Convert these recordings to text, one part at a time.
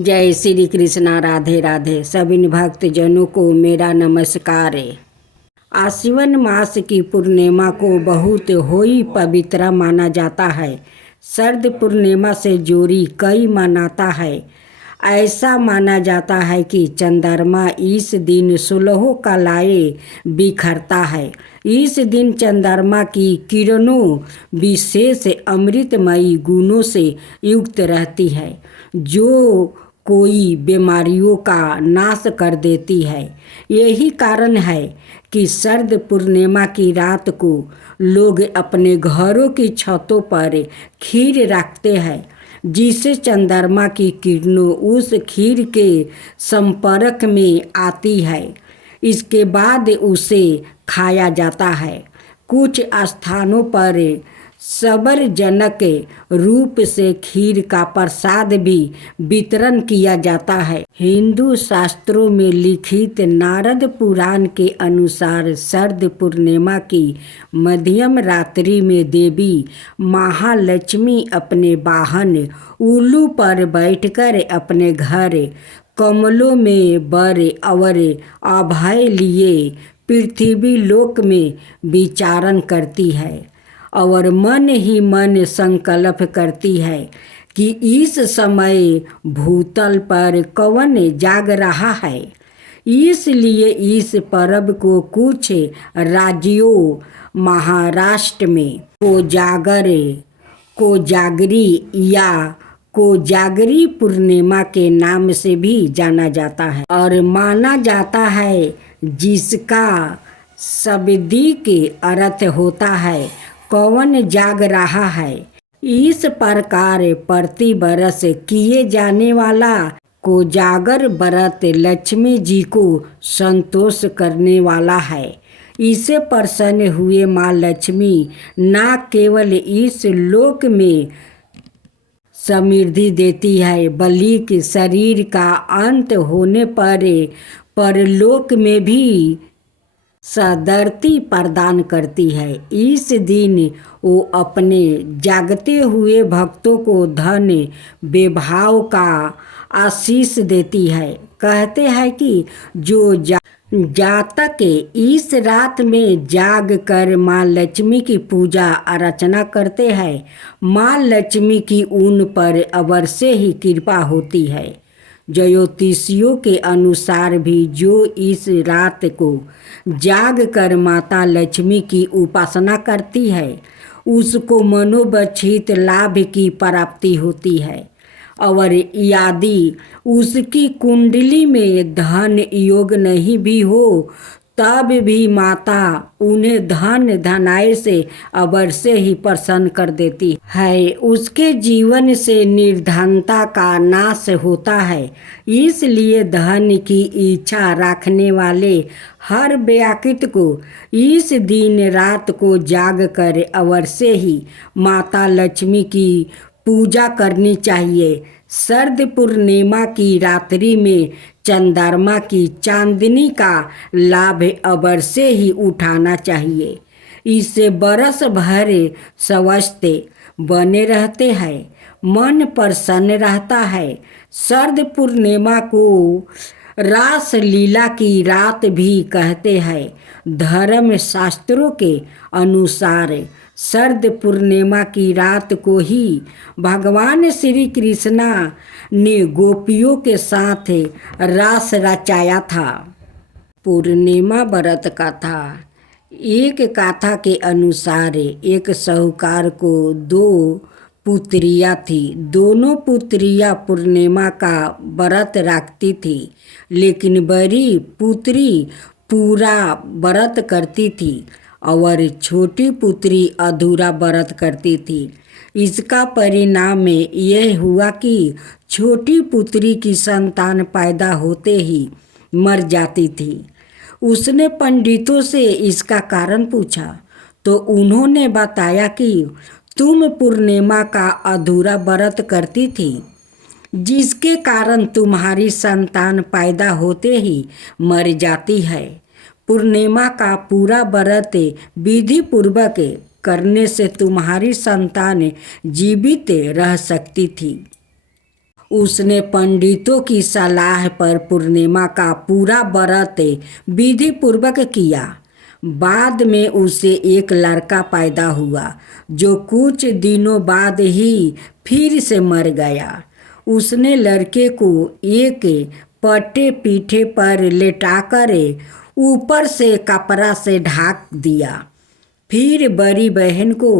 जय श्री कृष्णा। राधे राधे। सभी भक्त जनों को मेरा नमस्कार। आश्विन मास की पूर्णिमा को बहुत ही पवित्र माना जाता है। शरद पूर्णिमा से जोड़ी कई मनाता है। ऐसा माना जाता है कि चंद्रमा इस दिन 16 कलाएं बिखरता है। इस दिन चंद्रमा की किरणों विशेष अमृतमयी गुणों से युक्त रहती है, जो कोई बीमारियों का नाश कर देती है। यही कारण है कि शरद पूर्णिमा की रात को लोग अपने घरों की छतों पर खीर रखते हैं, जिससे चंद्रमा की किरणों उस खीर के संपर्क में आती है। इसके बाद उसे खाया जाता है। कुछ स्थानों पर सबरजनक रूप से खीर का प्रसाद भी वितरण किया जाता है। हिंदू शास्त्रों में लिखित नारद पुराण के अनुसार शरद पूर्णिमा की मध्यम रात्रि में देवी महालक्ष्मी अपने वाहन उल्लू पर बैठकर अपने घर कमलों में वर और अभय लिए पृथ्वी लोक में विचरण करती है और मन ही मन संकल्प करती है कि इस समय भूतल पर कौन जाग रहा है। इसलिए इस पर्व को कुछ राज्यों महाराष्ट्र में कोजागरी या कोजागरी पूर्णिमा के नाम से भी जाना जाता है और माना जाता है, जिसका शाब्दिक अर्थ होता है कौन जाग रहा है। इस प्रकार प्रति बरस किए जाने वाला कोजागर व्रत लक्ष्मी जी को संतोष करने वाला है। इसे प्रसन्न हुए माँ लक्ष्मी न केवल इस लोक में समृद्धि देती है, बल्कि शरीर का अंत होने पर परलोक में भी सदर्ती प्रदान करती है। इस दिन वो अपने जागते हुए भक्तों को धन वैभव का आशीष देती है। कहते हैं कि जो जातक इस रात में जाग कर माँ लक्ष्मी की पूजा अर्चना करते हैं, माँ लक्ष्मी की उन पर अवश्य ही कृपा होती है। ज्योतिषियों के अनुसार भी जो इस रात को जाग कर माता लक्ष्मी की उपासना करती है, उसको मनोवांछित लाभ की प्राप्ति होती है और यदि उसकी कुंडली में धन योग नहीं भी हो, तब भी माता उन्हें धन धनाय से अवश्य ही प्रसन्न कर देती है। उसके जीवन से निर्धनता का नाश होता है। इसलिए धन की इच्छा रखने वाले हर व्यक्ति को इस दिन रात को जाग कर अवश्य ही माता लक्ष्मी की पूजा करनी चाहिए। शरद पूर्णिमा की रात्रि में चंद्रमा की चांदनी का लाभ अवश्य ही उठाना चाहिए। इससे बरस भर स्वस्थ बने रहते हैं, मन प्रसन्न रहता है। शरद पूर्णिमा को रास लीला की रात भी कहते हैं। धर्म शास्त्रों के अनुसार शरद पूर्णिमा की रात को ही भगवान श्री कृष्णा ने गोपियों के साथ रास रचाया था। पूर्णिमा व्रत कथा। एक कथा के अनुसार एक साहूकार को 2 पुत्रियां थी। दोनों पुत्रियां पूर्णिमा का व्रत रखती थी, लेकिन बड़ी पुत्री पूरा व्रत करती थी और छोटी पुत्री अधूरा व्रत करती थी। इसका परिणाम यह हुआ कि छोटी पुत्री की संतान पैदा होते ही मर जाती थी। उसने पंडितों से इसका कारण पूछा तो उन्होंने बताया कि तुम पूर्णिमा का अधूरा व्रत करती थी, जिसके कारण तुम्हारी संतान पैदा होते ही मर जाती है। पूर्णिमा का पूरा व्रत विधि पूर्वक करने से तुम्हारी संतान जीवित रह सकती थी। उसने पंडितों की सलाह पर पूर्णिमा का पूरा व्रत विधि पूर्वक किया। बाद में उसे एक लड़का पैदा हुआ जो कुछ दिनों बाद ही फिर से मर गया। उसने लड़के को एक पट्टे पीठे पर लेटाकर ऊपर से कपड़ा से ढाक दिया। फिर बड़ी बहन को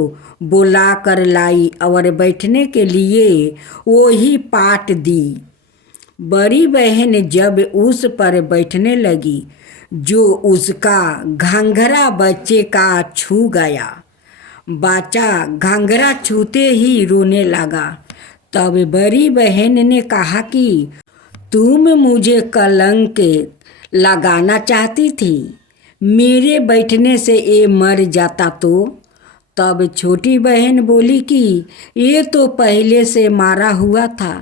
बुला कर लाई और बैठने के लिए वही पाट दी। बड़ी बहन जब उस पर बैठने लगी जो उसका घंघरा बच्चे का छू गया। बच्चा घंघरा छूते ही रोने लगा। तब बड़ी बहन ने कहा कि तुम मुझे कलंक लगाना चाहती थी, मेरे बैठने से ये मर जाता तो। तब छोटी बहन बोली कि ये तो पहले से मारा हुआ था,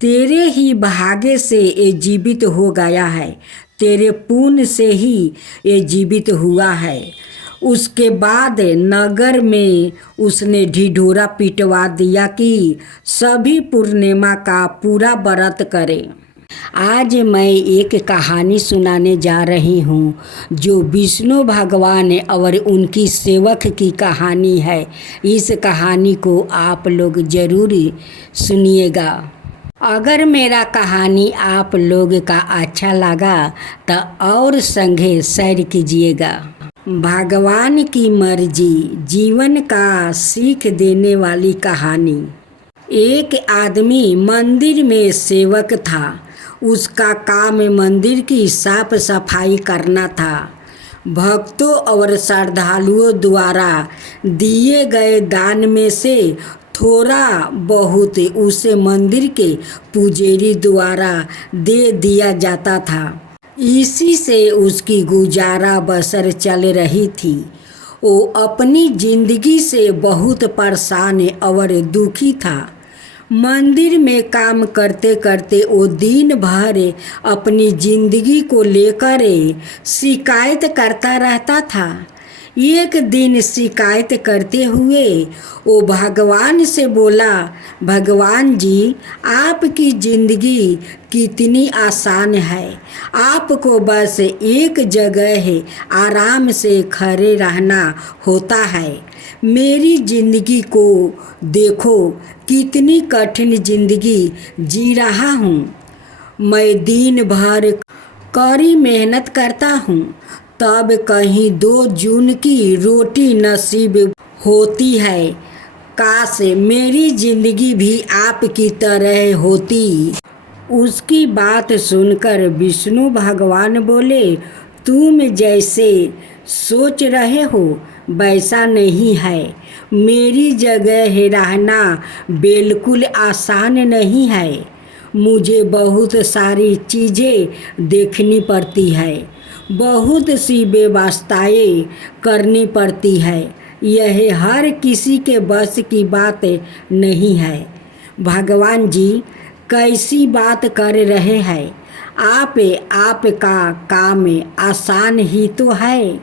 तेरे ही भाग्य से ये जीवित हो गया है, तेरे पुण्य से ही ये जीवित हुआ है। उसके बाद नगर में उसने ढिढोरा पिटवा दिया कि सभी पूर्णिमा का पूरा व्रत करें। आज मैं एक कहानी सुनाने जा रही हूँ जो विष्णु भगवान और उनकी सेवक की कहानी है। इस कहानी को आप लोग ज़रूर सुनिएगा। अगर मेरा कहानी आप लोग का अच्छा लगा तो और संगे शेयर कीजिएगा। भगवान की मर्जी, जीवन का सीख देने वाली कहानी। एक आदमी मंदिर में सेवक था। उसका काम मंदिर की साफ सफाई करना था। भक्तों और श्रद्धालुओं द्वारा दिए गए दान में से थोड़ा बहुत उसे मंदिर के पुजारी द्वारा दे दिया जाता था। इसी से उसकी गुजारा बसर चल रही थी। वो अपनी जिंदगी से बहुत परेशान और दुखी था। मंदिर में काम करते करते वो दिन भर अपनी जिंदगी को लेकर शिकायत करता रहता था। एक दिन शिकायत करते हुए वो भगवान से बोला, भगवान जी, आपकी ज़िंदगी कितनी आसान है, आपको बस एक जगह आराम से खड़े रहना होता है। मेरी ज़िंदगी को देखो, कितनी कठिन ज़िंदगी जी रहा हूँ। मैं दिन भर कड़ी मेहनत करता हूँ, तब कहीं 2 जून की रोटी नसीब होती है। काश मेरी ज़िंदगी भी आपकी तरह होती। उसकी बात सुनकर विष्णु भगवान बोले, तुम जैसे सोच रहे हो वैसा नहीं है। मेरी जगह रहना बिल्कुल आसान नहीं है। मुझे बहुत सारी चीज़ें देखनी पड़ती है, बहुत सी व्यवस्थाएं करनी पड़ती है। यह हर किसी के बस की बात नहीं है। भगवान जी कैसी बात कर रहे हैं आप? आपका काम आसान ही तो है।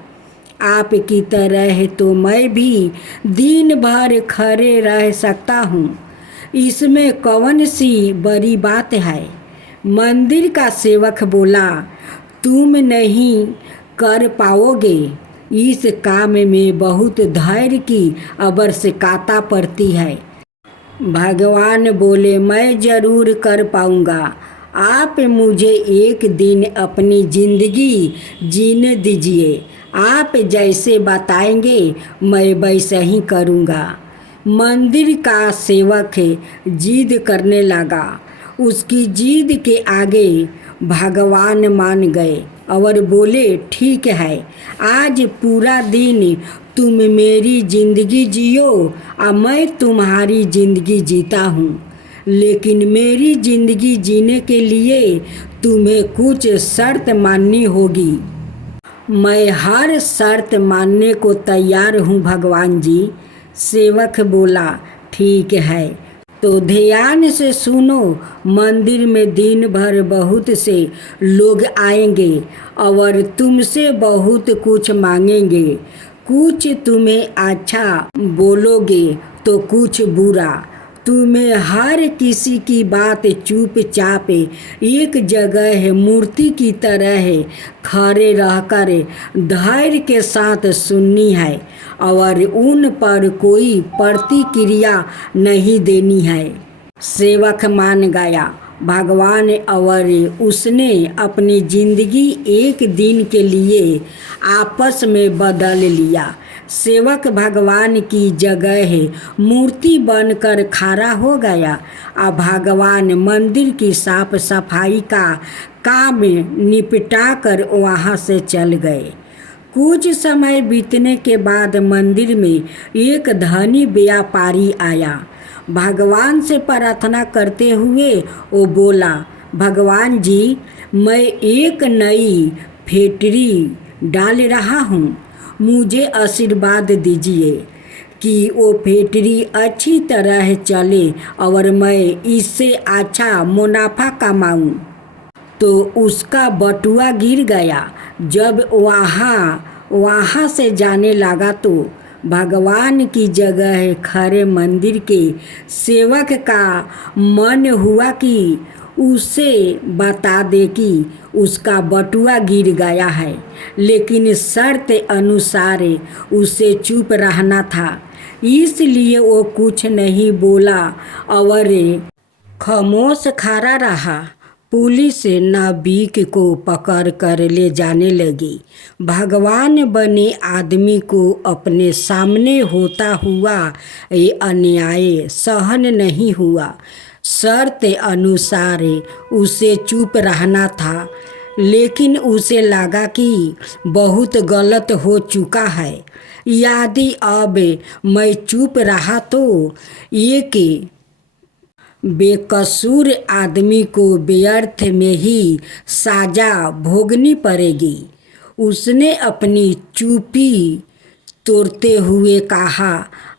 आपकी तरह तो मैं भी दिन भर खड़े रह सकता हूँ, इसमें कौन सी बड़ी बात है? मंदिर का सेवक बोला, तुम नहीं कर पाओगे, इस काम में बहुत धैर्य की आवश्यकता पड़ती है। भगवान बोले, मैं ज़रूर कर पाऊँगा। आप मुझे एक दिन अपनी ज़िंदगी जीने दीजिए। आप जैसे बताएंगे मैं वैसा ही करूँगा। मंदिर का सेवक जिद करने लगा। उसकी जिद के आगे भगवान मान गए और बोले, ठीक है, आज पूरा दिन तुम मेरी ज़िंदगी जियो और मैं तुम्हारी ज़िंदगी जीता हूँ। लेकिन मेरी ज़िंदगी जीने के लिए तुम्हें कुछ शर्त माननी होगी। मैं हर शर्त मानने को तैयार हूँ भगवान जी। सेवक बोला, ठीक है, तो ध्यान से सुनो। मंदिर में दिन भर बहुत से लोग आएंगे और तुमसे बहुत कुछ मांगेंगे। कुछ तुम्हें अच्छा बोलोगे तो कुछ बुरा। तुम्हें हर किसी की बात चुपचाप एक जगह मूर्ति की तरह खड़े रहकर धैर्य के साथ सुननी है और उन पर कोई प्रतिक्रिया नहीं देनी है। सेवक मान गया भगवान और उसने अपनी जिंदगी एक दिन के लिए आपस में बदल लिया। सेवक भगवान की जगह मूर्ति बनकर खड़ा हो गया। अब भगवान मंदिर की साफ सफाई का काम निपटाकर वहाँ से चल गए। कुछ समय बीतने के बाद मंदिर में एक धनी व्यापारी आया। भगवान से प्रार्थना करते हुए वो बोला, भगवान जी, मैं एक नई फैक्ट्री डाल रहा हूँ, मुझे आशीर्वाद दीजिए कि वो फैक्ट्री अच्छी तरह चले और मैं इससे अच्छा मुनाफा कमाऊँ। तो उसका बटुआ गिर गया। जब वहाँ से जाने लगा तो भगवान की जगह खड़े मंदिर के सेवक का मन हुआ कि उसे बता दे कि उसका बटुआ गिर गया है, लेकिन शर्त अनुसार उसे चुप रहना था। इसलिए वो कुछ नहीं बोला और खामोश खड़ा रहा। पुलिस नाविक को पकड़ कर ले जाने लगी। भगवान बने आदमी को अपने सामने होता हुआ ये अन्याय सहन नहीं हुआ। शर्त अनुसार उसे चुप रहना था, लेकिन उसे लगा कि बहुत गलत हो चुका है। यदि अब मैं चुप रहा तो एक बेकसूर आदमी को व्यर्थ में ही सजा भोगनी पड़ेगी। उसने अपनी चुप्पी तोड़ते हुए कहा,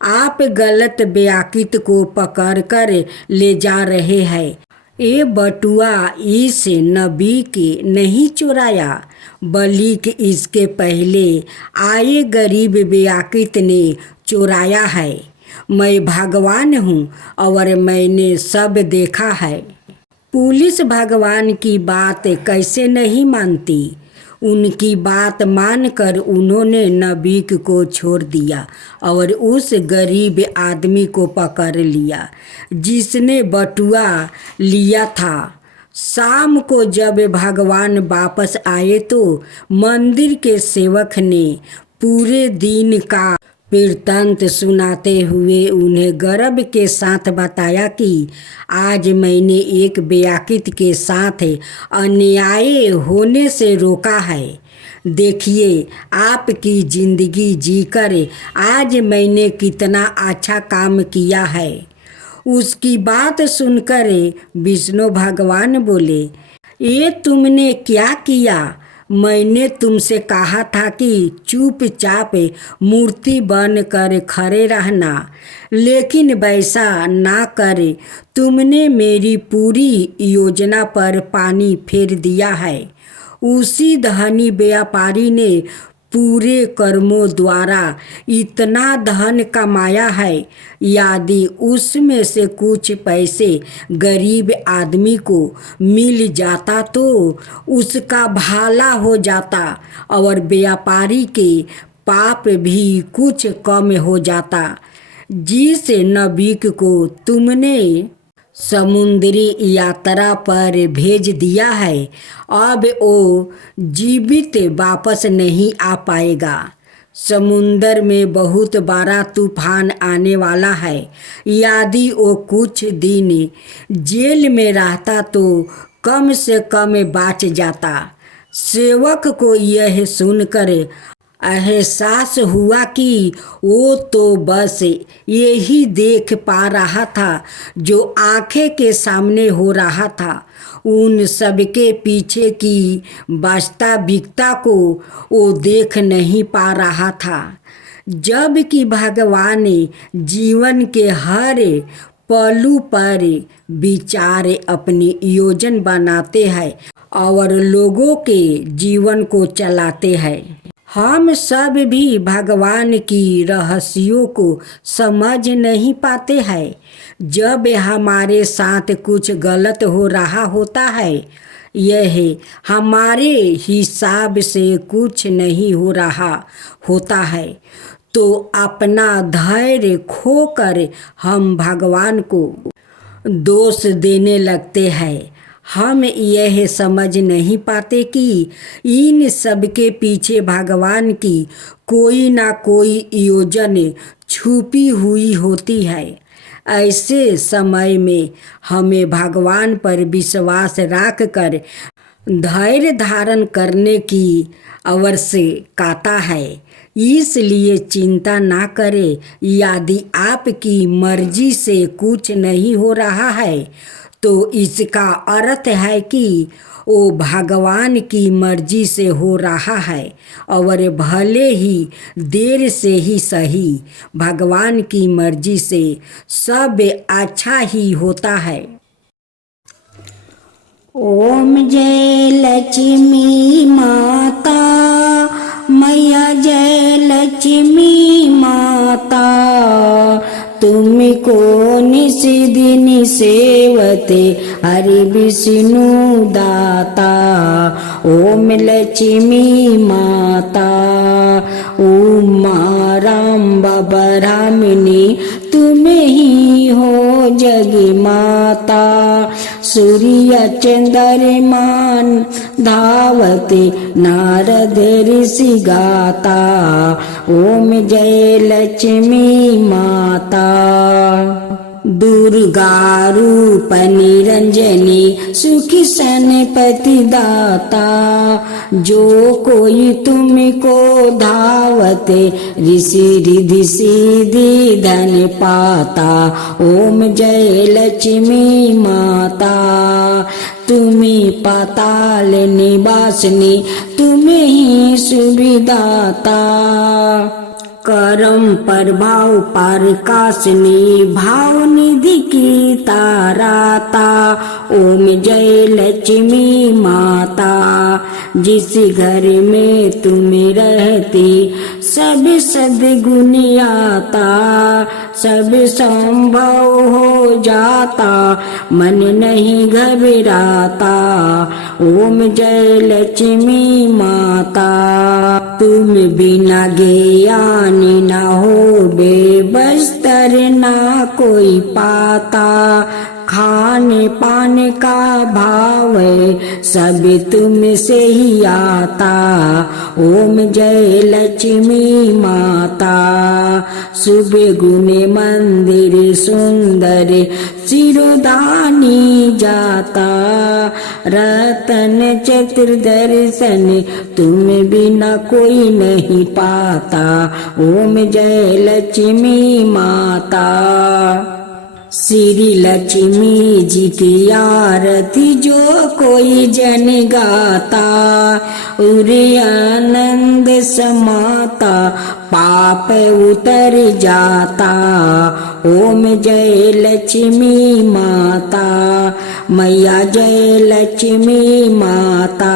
आप गलत व्यक्ति को पकड़कर ले जा रहे हैं। ये बटुआ इस नबी के नहीं चुराया, बल्कि इसके पहले आए गरीब व्यक्ति ने चुराया है। मैं भगवान हूँ और मैंने सब देखा है। पुलिस भगवान की बात कैसे नहीं मानती। उनकी बात मानकर उन्होंने नबी को छोड़ दिया और उस गरीब आदमी को पकड़ लिया जिसने बटुआ लिया था। शाम को जब भगवान वापस आए तो मंदिर के सेवक ने पूरे दिन का वृत्तांत सुनाते हुए उन्हें गर्व के साथ बताया कि आज मैंने एक व्यक्ति के साथ अन्याय होने से रोका है। देखिए, आपकी ज़िंदगी जीकर आज मैंने कितना अच्छा काम किया है। उसकी बात सुनकर विष्णु भगवान बोले, ये तुमने क्या किया? मैंने तुमसे कहा था कि चुपचाप मूर्ति बन कर खड़े रहना, लेकिन वैसा ना करे। तुमने मेरी पूरी योजना पर पानी फेर दिया है। उसी धनी व्यापारी ने पूरे कर्मों द्वारा इतना धन कमाया है। यदि उसमें से कुछ पैसे गरीब आदमी को मिल जाता तो उसका भला हो जाता और व्यापारी के पाप भी कुछ कम हो जाता। जिस नबी को तुमने समुद्री यात्रा पर भेज दिया है, अब वो जीवित वापस नहीं आ पाएगा। समुंदर में बहुत बड़ा तूफान आने वाला है। यदि वो कुछ दिन जेल में रहता तो कम से कम बच जाता। सेवक को यह सुनकर एहसास हुआ कि वो तो बस यही देख पा रहा था जो आंखें के सामने हो रहा था। उन सबके पीछे की वास्तविकता को वो देख नहीं पा रहा था। जबकि भगवान जीवन के हर पहलू पर विचार अपनी योजना बनाते हैं और लोगों के जीवन को चलाते हैं। हम सब भी भगवान की रहस्यों को समझ नहीं पाते हैं। जब हमारे साथ कुछ गलत हो रहा होता है, यह हमारे हिसाब से कुछ नहीं हो रहा होता है, तो अपना धैर्य खोकर हम भगवान को दोष देने लगते हैं। हम यह समझ नहीं पाते कि इन सब के पीछे भगवान की कोई ना कोई योजना छुपी हुई होती है। ऐसे समय में हमें भगवान पर विश्वास रखकर धैर्य धारण करने की आवश्यकता है। इसलिए चिंता ना करें। यदि आपकी मर्जी से कुछ नहीं हो रहा है, तो इसका अर्थ है कि वो भगवान की मर्जी से हो रहा है, और भले ही देर से ही सही, भगवान की मर्जी से सब अच्छा ही होता है। ओम जय लक्ष्मी माता, मैया जय लक्ष्मी माता, तुमको निस दिन सेवते हरि विष्णु दाता। ओम लक्ष्मी माता, उमा राम ब्रह्मणी, तुम ही हो जग माता। सूर्य चंद्रमान धावते नारद ऋषि गाता। ओम जय लक्ष्मी माता। दुर्गा रूप निरंजनी, सुखी सनपति दाता। जो कोई तुमको धावते, ऋषि रिधि सिद्धि धन पाता। ओम जय लक्ष्मी माता, तुम्हें पाताल निवासिनी, तुम्हें ही सुविदाता। करम प्रभाव प्रकाशनी, भाव निधि की ताराता। ओम जय लक्ष्मी माता, जिस घर में तुम रहती, सब सद्गुण आता। सब संभव हो जाता, मन नहीं घबराता। ओम जय लक्ष्मी माता, तुम बिना ज्ञान ना हो बेबस्तर ना कोई पाता। खाने पाने का भाव सब तुम से ही आता। ओम जय लक्ष्मी माता, सुबह गुने मंदिर सुंदर, सिरोधानी जाता। रतन चतुर्दर्शन, तुम बिना कोई नहीं पाता। ओम जय लक्ष्मी माता। श्री लक्ष्मी जी की आरती जो कोई जन गाता, उरे आनंद समाता, पाप उतर जाता। ओम जय लक्ष्मी माता, मैया जय लक्ष्मी माता।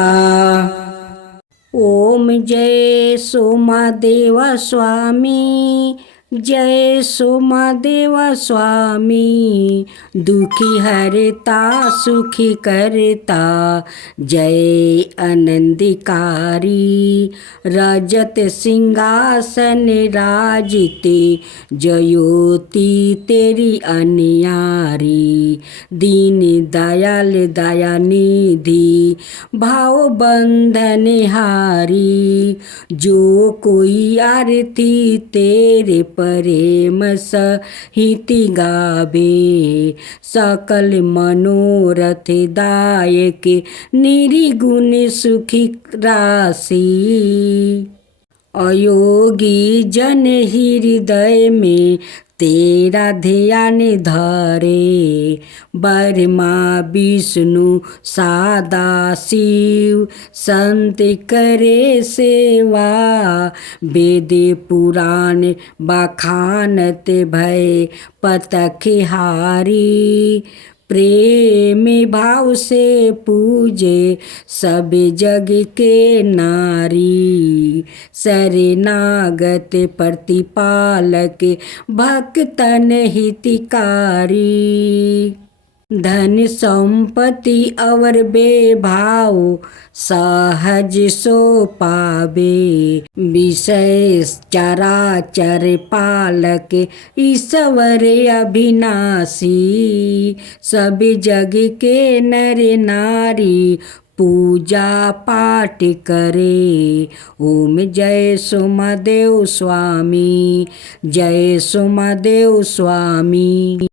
ओम जय सोमादेवा स्वामी, जय सोमादेवा स्वामी। दुखी हरता सुखी करता, जय आनंदकारी। रजत सिंहासन राजते, जयोति तेरी अन्यारी। दीन दयाल दया निधि, भाव बंधन हारी। जो कोई आरती तेरे प्रेम सहिति गावे, सकल मनोरथ दायक निर्गुण सुखी राशि। अयोगी जन हृदय में तेरा ध्यान धरे, ब्रह्मा विष्णु सदा शिव संत करे सेवा। वेद पुराण बखानत भय पतखहारी, प्रेम भाव से पूजे सब जग के नारी। शरणागत प्रतिपालक भक्तन हितकारी। धन संपत्ति अवर बेभाव सहज सो पावे। विषय चराचर पालक ईश्वर अविनाशी। सब जग के नर नारी पूजा पाठ करे। ओम जय सोमदेव स्वामी, जय सोमदेव स्वामी।